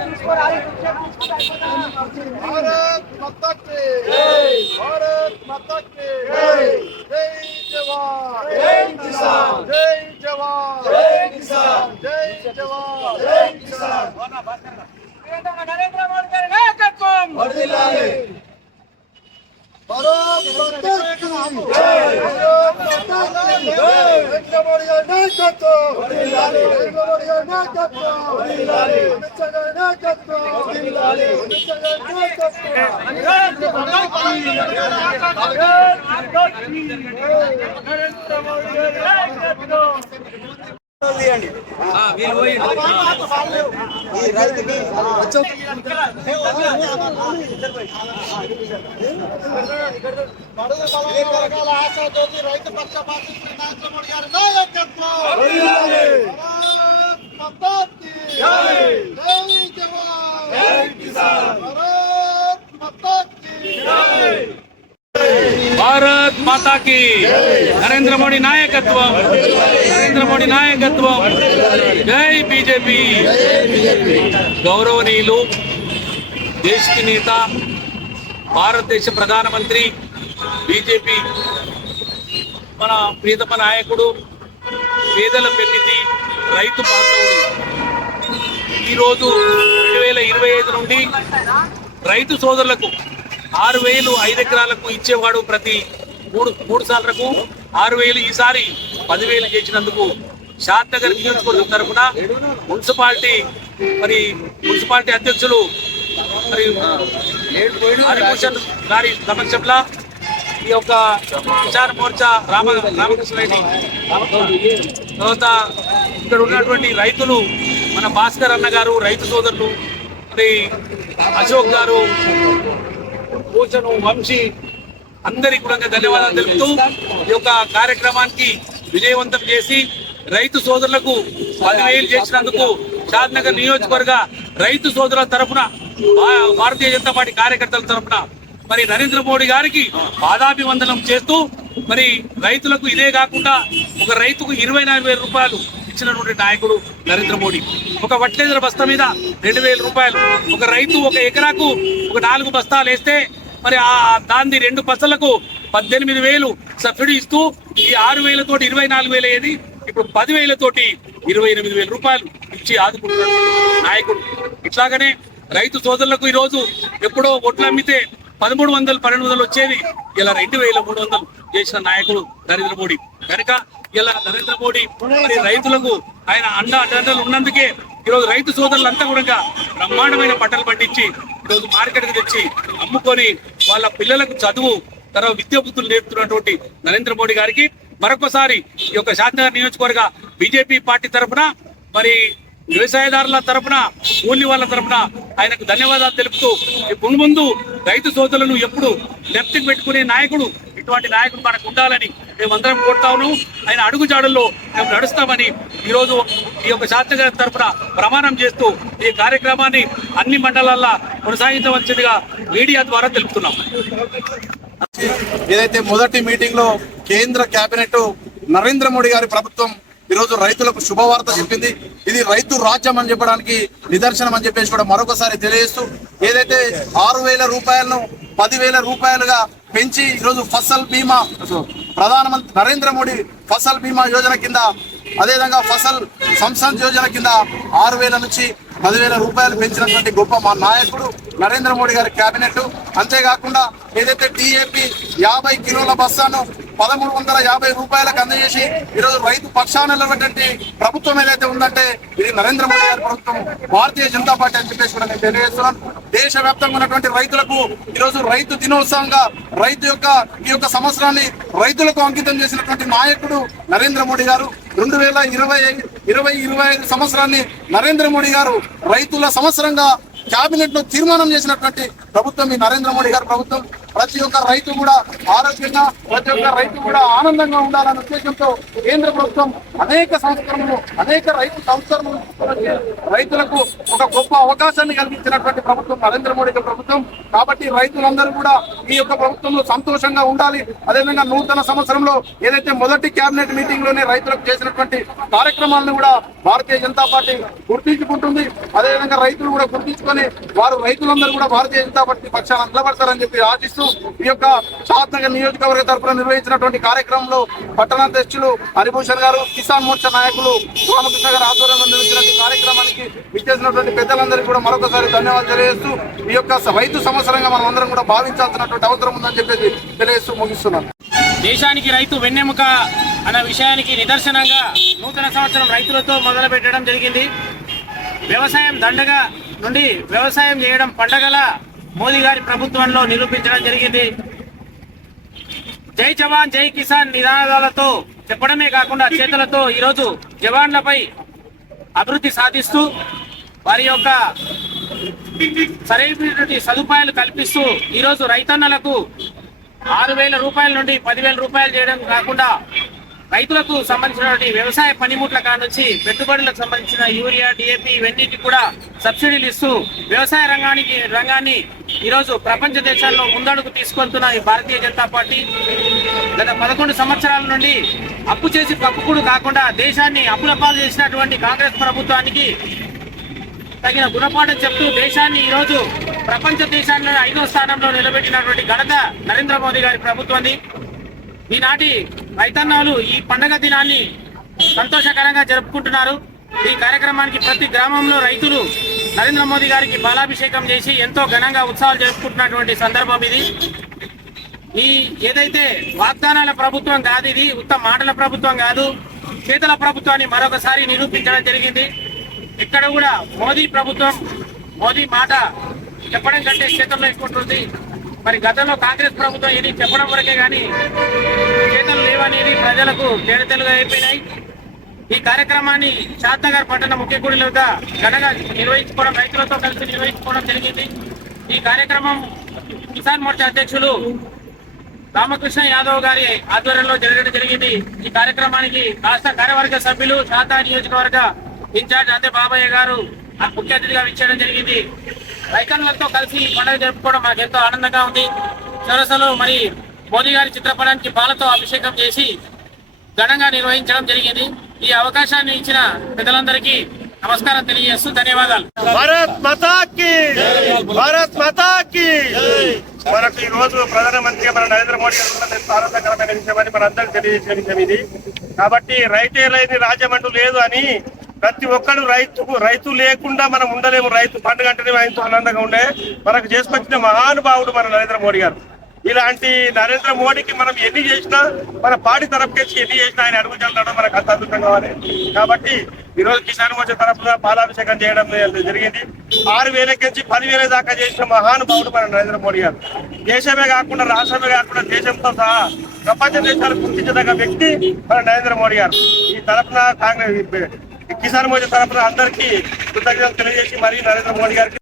भारत माता की जय, भारत माता की जय, जय जवान जय किसान, जय जवान जय किसान, जय जवान जय किसान। नरेंद्र मोदी गारी नायकत्వం వర్ధిల్లాలి। भारत माता की जय, भारत माता की जय, नरेंद्र मोदी गारी नायकत्వం వర్ధిల్లాలి, नरेंद्र मोदी गारी नायकत्వం వర్ధిల్లాలి, अमित शाह गारी नायकत्వం వర్ధిల్లాలి, अमित शाह गारी नायकत्వం नरेंद्र मोदी गारी नायकत्వం। రైతు పక్షపాతి నరేంద్ర మోడీ గారి నాయకత్వం భారత్ మాతా కీ నరేంద్ర మోడీ నాయకత్వం, నరేంద్ర మోడీ నాయకత్వం, జై బీజేపీ। గౌరవనీయులు దేశ కి నేత, భారతదేశ ప్రధానమంత్రి, బీజేపీ మన ప్రియతమ నాయకుడు, పేదల పెన్నిధి, రైతు బాంధవుడు ఈరోజు 2025 నుండి రైతు సోదరులకు 6,000 5 ఎకరాలకు ఇచ్చేవాడు ప్రతి మూడు సార్లకు 6,000, ఈసారి 10,000 చేసినందుకు షాద్నగర్ నియోజకవర్గం తరఫున మున్సిపాలిటీ అధ్యక్షులు మరి హరిభూషణ్ గారి సమక్షంలో ఈ యొక్క కిసాన్ మోర్చా రామకృష్ణ రెడ్డి, తర్వాత ఇక్కడ ఉన్నటువంటి రైతులు, మన భాస్కర్ అన్న గారు, రైతు సోదరులు, మరి అశోక్ గారు, భూషణ్, వంశీ, అందరికీ కూడా ధన్యవాదాలు తెలుపుతూ ఈ యొక్క కార్యక్రమానికి విజయవంతం చేసి రైతు సోదరులకు 10,000 చేసినందుకు షాద్నగర్ నియోజకవర్గ రైతు సోదరుల తరఫున, భారతీయ జనతా పార్టీ కార్యకర్తల తరఫున మరి నరేంద్ర మోడీ గారికి పాదాభివందనం చేస్తూ, మరి రైతులకు ఇదే కాకుండా ఒక రైతుకు 24,000 రూపాయలు ఇచ్చినటువంటి నాయకుడు నరేంద్ర మోడీ। ఒక వడ్లేదర బస్తా మీద 2,000 రూపాయలు, ఒక రైతు ఒక ఎకరాకు ఒక 4 బస్తాలు వేస్తే మరి దాన్ని 2 బస్తాలకు 18,000 సబ్సిడీ ఇస్తూ ఈ 6,000 తోటి 24,000 అయ్యేది, ఇప్పుడు 10,000 తోటి 28,000 రూపాయలు ఇచ్చి ఆదుకుంటున్నటువంటి నాయకుడు। ఇట్లాగనే రైతు సోదరులకు ఈరోజు ఎప్పుడో ఒట్లు అమ్మితే 1,300 1,200 వచ్చేది, ఇలా 2,300 చేసిన నాయకుడు నరేంద్ర మోడీ కనుక ఇలా నరేంద్ర మోడీ మరి రైతులకు ఆయన అండలు ఉన్నందుకే ఈరోజు రైతు సోదరులంతా కూడా బ్రహ్మాండమైన పంటలు పండించి ఈరోజు మార్కెట్కి తెచ్చి అమ్ముకొని వాళ్ళ పిల్లలకు చదువు, తర్వాత విద్యా బుద్ధులు నేర్పుతున్నటువంటి నరేంద్ర మోడీ గారికి మరొకసారి ఈ యొక్క షాద్నగర్ నియోజకవర్గ బీజేపీ పార్టీ తరఫున, మరి వ్యవసాయదారుల తరఫున, కూలి వాళ్ళ తరఫున ఆయనకు ధన్యవాదాలు తెలుపుతూ ముందు రైతు సోదరులను ఎప్పుడు లెఫ్ట్కి పెట్టుకునే నాయకుడు, ఇటువంటి నాయకుడు మనకు ఉండాలని మేమందరం కోరుతా ఉన్నాం। ఆయన అడుగుజాడల్లో మేము నడుస్తామని ఈరోజు ఈ యొక్క షాద్నగర్ తరఫున ప్రమాణం చేస్తూ ఈ కార్యక్రమాన్ని అన్ని మండలాల్లో కొనసాగించవలసిందిగా మీడియా ద్వారా తెలుపుతున్నాం। ఏదైతే మొదటి మీటింగ్ లో కేంద్ర కేబినెట్ నరేంద్ర మోడీ గారి ప్రభుత్వం ఈరోజు రైతులకు శుభవార్త చెప్పింది, ఇది రైతు రాజ్యం అని చెప్పడానికి నిదర్శనం అని చెప్పేసి కూడా మరొకసారి తెలియజేస్తూ, ఏదైతే 6,000 రూపాయలను 10,000 రూపాయలుగా పెంచి ఈరోజు ఫసల్ బీమా, ప్రధానమంత్రి నరేంద్ర మోడీ ఫసల్ బీమా యోజన కింద, అదేవిధంగా ఫసల్ సంసద్ యోజన కింద 6,000 నుంచి 10,000 రూపాయలు పెంచినటువంటి గొప్ప మా నాయకుడు నరేంద్ర మోడీ గారి కేబినెట్। అంతేకాకుండా ఏదైతే టీఏపీ 50 కిలోల బస్తాను 1,350 రూపాయలకు అందజేసి ఈరోజు రైతు పక్షాన నిలబడేటువంటి ప్రభుత్వం ఏదైతే ఉందంటే ఇది నరేంద్ర మోడీ గారి ప్రభుత్వం, భారతీయ జనతా పార్టీ అని చెప్పేసి కూడా నేను తెలియజేస్తున్నాను। దేశవ్యాప్తంగా ఉన్నటువంటి రైతులకు ఈరోజు రైతు దినోత్సవంగా రైతు యొక్క ఈ యొక్క సంవత్సరాన్ని రైతులకు అంకితం చేసినటువంటి నాయకుడు నరేంద్ర మోడీ గారు। 2025 సంవత్సరాన్ని నరేంద్ర మోడీ గారు రైతుల సంవత్సరంగా కేబినెట్ లో తీర్మానం చేసినటువంటి ప్రభుత్వం ఈ నరేంద్ర మోడీ గారి ప్రభుత్వం। ప్రతి ఒక్క రైతు కూడా ఆరోగ్యంగా, ప్రతి ఒక్క రైతు కూడా ఆనందంగా ఉండాలనే ఉద్దేశంతో కేంద్ర ప్రభుత్వం అనేక సంస్కరణలు, అనేక రైతు సంస్కరణలు రైతులకు ఒక గొప్ప అవకాశాన్ని కల్పించినటువంటి ప్రభుత్వం నరేంద్ర మోడీ ప్రభుత్వం. కాబట్టి రైతులందరూ కూడా ఈ యొక్క ప్రభుత్వంలో సంతోషంగా ఉండాలి. అదేవిధంగా నూతన సంవత్సరంలో ఏదైతే మొదటి కేబినెట్ మీటింగ్ లోనే రైతులకు చేసినటువంటి కార్యక్రమాలను కూడా భారతీయ జనతా పార్టీ గుర్తించుకుంటుంది. అదేవిధంగా రైతులు కూడా గుర్తించుకొని వారు రైతులందరూ కూడా భారతీయ జనతా పార్టీ పక్షాన నిలబడతారని చెప్పి ఆశిస్తూ ఈ యొక్క షాద్ నగర్ నియోజకవర్గ తరఫున నిర్వహించినటువంటి కార్యక్రమంలో పట్టణాధ్యక్షులు హరిభూషణ్ గారు, కిసాన్ మోర్చా నాయకులు రామకృష్ణ గారు ఆధ్వర్యంలో నిర్వహించిన కార్యక్రమానికి విచ్చేసినటువంటి పెద్దలందరికీ కూడా మరొకసారి ధన్యవాదాలు తెలియజేస్తూ ఈ యొక్క రైతు సంవత్సరంగా మనం అందరం కూడా భావించాల్సినటువంటి అవసరం ఉందని చెప్పేసి తెలియజేస్తూ ముగిస్తున్నాను. దేశానికి రైతు వెన్నెముక అన్న విషయానికి నిదర్శనంగా నూతన సంవత్సరం రైతులతో మొదలు పెట్టడం జరిగింది. వ్యవసాయం దండగా నుండి వ్యవసాయం చేయడం పండగల మోదీ గారి ప్రభుత్వంలో నిరూపించడం జరిగింది. జై జవాన్ జై కిసాన్ నినాదాలతో చెప్పడమే కాకుండా చేతులతో ఈరోజు జవాన్లపై అభివృద్ధి సాధిస్తూ వారి యొక్క సరైనటువంటి సదుపాయాలు కల్పిస్తూ ఈరోజు రైతన్నలకు 6,000 రూపాయల నుండి 10,000 రూపాయలు చేయడం కాకుండా రైతులకు సంబంధించినటువంటి వ్యవసాయ పనిముట్ల కానుంచి పెట్టుబడులకు సంబంధించిన యూరియా, డిఏపి ఇవన్నిటి కూడా సబ్సిడీలు ఇస్తూ వ్యవసాయ రంగాన్ని ఈరోజు ప్రపంచ దేశాల్లో ముందడుగు తీసుకెళ్తున్న ఈ భారతీయ జనతా పార్టీ గత 11 సంవత్సరాల నుండి అప్పు చేసి కప్పుకుడు కాకుండా దేశాన్ని అప్పుల పాలు చేసినటువంటి కాంగ్రెస్ ప్రభుత్వానికి తగిన గుణపాఠం చెప్తూ దేశాన్ని ఈరోజు ప్రపంచ దేశాన్ని 5వ స్థానంలో నిలబెట్టినటువంటి ఘనత నరేంద్ర మోదీ గారి ప్రభుత్వాన్ని. ఈనాటి రైతన్నలు ఈ పండుగ దినాన్ని సంతోషకరంగా జరుపుకుంటున్నారు. ఈ కార్యక్రమానికి ప్రతి గ్రామంలో రైతులు నరేంద్ర మోదీ గారికి బాలాభిషేకం చేసి ఎంతో ఘనంగా ఉత్సవాలు జరుపుకుంటున్నటువంటి సందర్భం ఇది. ఈ ఏదైతే వాగ్దానాల ప్రభుత్వం కాదు, ఇది ఉత్తమ మాటల ప్రభుత్వం కాదు, చేతల ప్రభుత్వాన్ని మరొకసారి నిరూపించడం జరిగింది. ఇక్కడ కూడా మోదీ ప్రభుత్వం, మోదీ మాట చెప్పడం కంటే చేతల్లో ఎక్కుంటుంది. మరి గతంలో కాంగ్రెస్ ప్రభుత్వం ఇది చెప్పడం వరకే కానీ చేతలు లేవనేది ప్రజలకు తేడతెలుగా అయిపోయినాయి. ఈ కార్యక్రమాన్ని షాద్ నగర్ పట్టణ ముఖ్య గుడిలోగా ఘనంగా నిర్వహించుకోవడం, రైతులతో కలిసి నిర్వహించుకోవడం జరిగింది. ఈ కార్యక్రమం కిసాన్ మోర్చా అధ్యక్షులు రామకృష్ణ యాదవ్ గారి ఆధ్వర్యంలో జరగడం జరిగింది. ఈ కార్యక్రమానికి రాష్ట్ర కార్యవర్గ సభ్యులు, షాద్ నియోజకవర్గ ఇన్ఛార్జ్ అదే బాబయ్య గారు ముఖ్య అతిథిగా విచ్చేయడం జరిగింది. రైతన్నులతో కలిసి పండుగ జరుపుకోవడం మాకు ఎంతో ఆనందంగా ఉంది. సరసలో మరి మోదీ గారి చిత్రపటానికి పాలతో అభిషేకం చేసి ఘనంగా నిర్వహించడం జరిగింది. ఈ అవకాశాన్ని ఇచ్చిన పెద్దలందరికీ నమస్కారం తెలియజేస్తూ ధన్యవాదాలు. భారత్ మాతా కీ, భారత్ మాతా కీ. మనకు ఈ రోజు ప్రధానమంత్రి మన నరేంద్ర మోడీ గారు ఎంతో ఆనందకరమైన విషయమని మనందరికీ తెలియజేసిన విషయం ఇది. కాబట్టి రైతే లేని రాజ్యమంటూ లేదు అని ప్రతి ఒక్కరు రైతు లేకుండా మనం ఉండలేము. రైతు పండుగ అంటేనే ఆయనతో ఆనందంగా ఉండే మనకు చేసుకొచ్చిన మహానుభావుడు మన నరేంద్ర మోడీ గారు. ఇలాంటి నరేంద్ర మోడీకి మనం ఎన్ని చేసినా, మన పార్టీ తరపుకి ఎన్ని చేసినా ఆయన అడుగు చెల్లడం మనకు అంత అద్భుతం కావాలి. కాబట్టి ఈరోజు కిసాన్ మోర్చా తరఫున పాలాభిషేకం చేయడం జరిగింది. 6,000 నుంచి 10,000 దాకా చేసిన మహానుభావుడు మన నరేంద్ర మోడీ గారు. దేశమే కాకుండా, రాష్ట్రమే కాకుండా దేశంతో సహా ప్రపంచ దేశాలు గుర్తించదగ్గ వ్యక్తి మన నరేంద్ర మోడీ గారు. ఈ తరఫున కాంగ్రెస్ కిసాన్ మోర్చా తరఫున అందరికీ కృతజ్ఞతలు తెలియజేసి మరి నరేంద్ర మోడీ గారికి